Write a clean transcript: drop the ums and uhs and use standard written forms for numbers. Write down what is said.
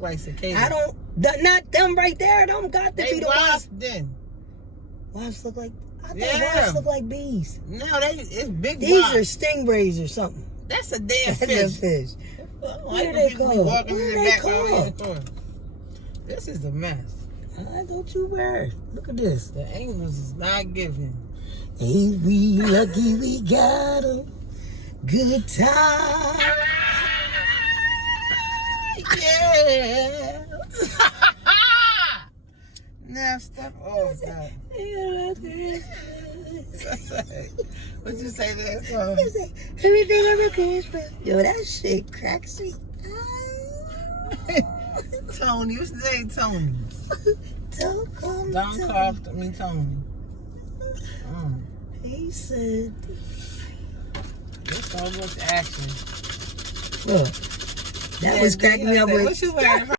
Like cicadas. I don't. Not them right there. Don't got to be the ones. Then. Wasps look like. I thought wasps look like bees. No, it's big. These are stingrays or something. That's a damn That's fish. a fish. What are they called? What are they called? This is a mess. Don't you worry. Look at this. The angels is not giving. Ain't we lucky we got a good time? Yeah. Now step off that. What you say to that song? Everything ever goes well. Yo, that shit cracks me. Tony, you say Tony. Don't call me Don't Tony. call me Tony. He said, there's so much action. Look, that was cracking me up. What you wearing?